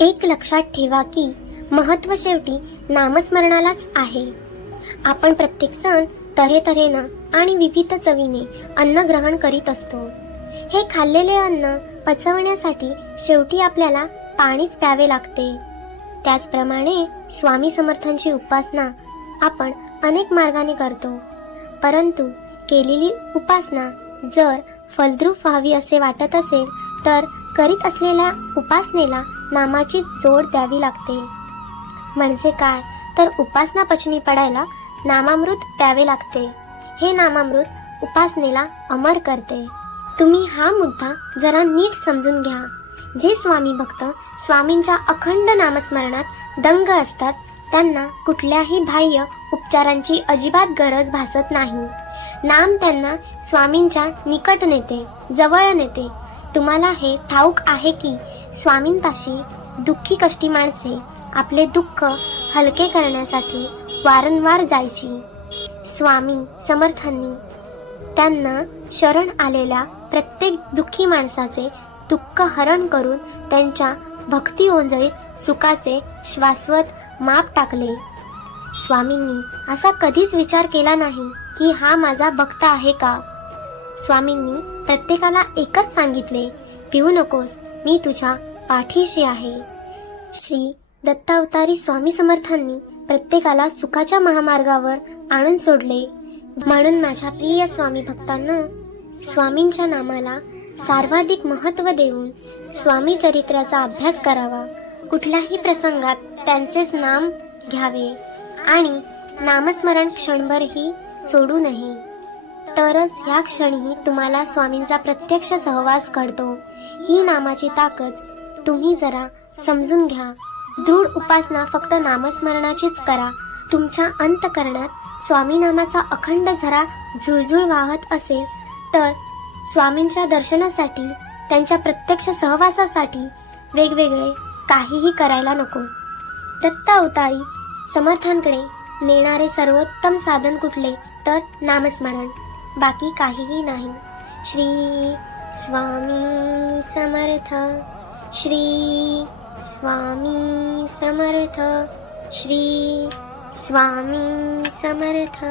एक लक्षात ठेवा की महत्त्व शेवटी नामस्मरणालाच आहे. आपण प्रत्येक सण तऱ्हेतऱ्हेनं आणि विविध चवीने अन्न ग्रहण करीत असतो. हे खाल्लेले अन्न पचवण्यासाठी शेवटी आपल्याला पाणीच प्यावे लागते. त्याचप्रमाणे स्वामी समर्थांची उपासना आपण अनेक मार्गाने करतो. परंतु केलेली उपासना जर फलद्रूप व्हावी असे वाटत असेल तर करीत असलेल्या उपासनेला नामाची जोड द्यावी लागते. म्हणजे काय? तर उपासना पचनी पडायला नामामृत द्यावे लागते. हे नामामृत उपासनेला अमर करते. तुम्ही हा मुद्दा जरा नीट समजून घ्या. जे स्वामी भक्त स्वामींच्या अखंड नामस्मरणात दंग असतात त्यांना कुठल्याही बाह्य उपचारांची अजिबात गरज भासत नाही. नाम त्यांना स्वामींच्या निकट नेते जवळ नेते तुम्हाला हे ठाऊक आहे की स्वामींपाशी दुःखी कष्टी माणसे आपले दुःख हलके करण्यासाठी वारंवार जायची. स्वामी समर्थांनी त्यांना शरण आलेल्या प्रत्येक दुःखी माणसाचे दुःख हरण करून त्यांच्या भक्ती ओंजळीत सुखाचे शाश्वत माप टाकले. स्वामींनी असा कधीच विचार केला नाही की हा माझा भक्त आहे का? स्वामींनी प्रत्येकाला एकच सांगितले पिऊ नकोस मी तुझ्या पाठीशी आहे. श्री दत्तावतारी स्वामी समर्थांनी प्रत्येकाला सुखाच्या महामार्गावर आणून सोडले. म्हणून माझ्या प्रिय स्वामी भक्तांना स्वामींच्या नामाला सर्वाधिक महत्त्व देऊन स्वामी चरित्राचा अभ्यास करावा. कुठल्याही प्रसंगात त्यांचेच नाम घ्यावे आणि नामस्मरण क्षणभरही सोडू नये. तरच ह्या क्षणी तुम्हाला स्वामींचा प्रत्यक्ष सहवास घडतो. ही नामाची ताकद तुम्ही जरा समजून घ्या. दृढ उपासना फक्त नामस्मरणाचीच करा. तुमच्या अंतकरणात स्वामी नामाचा अखंड झरा झुळझुळ वाहत असेल तर स्वामींच्या दर्शनासाठी त्यांच्या प्रत्यक्ष सहवासासाठी वेगवेगळे काहीही करायला नको. दत्त अवतारी समर्थांकडे नेणारे सर्वोत्तम साधन कुठले तर नामस्मरण. बाकी काहीही नाही. श्री स्वामी समर्थ. श्री स्वामी समर्थ. श्री स्वामी समर्थ.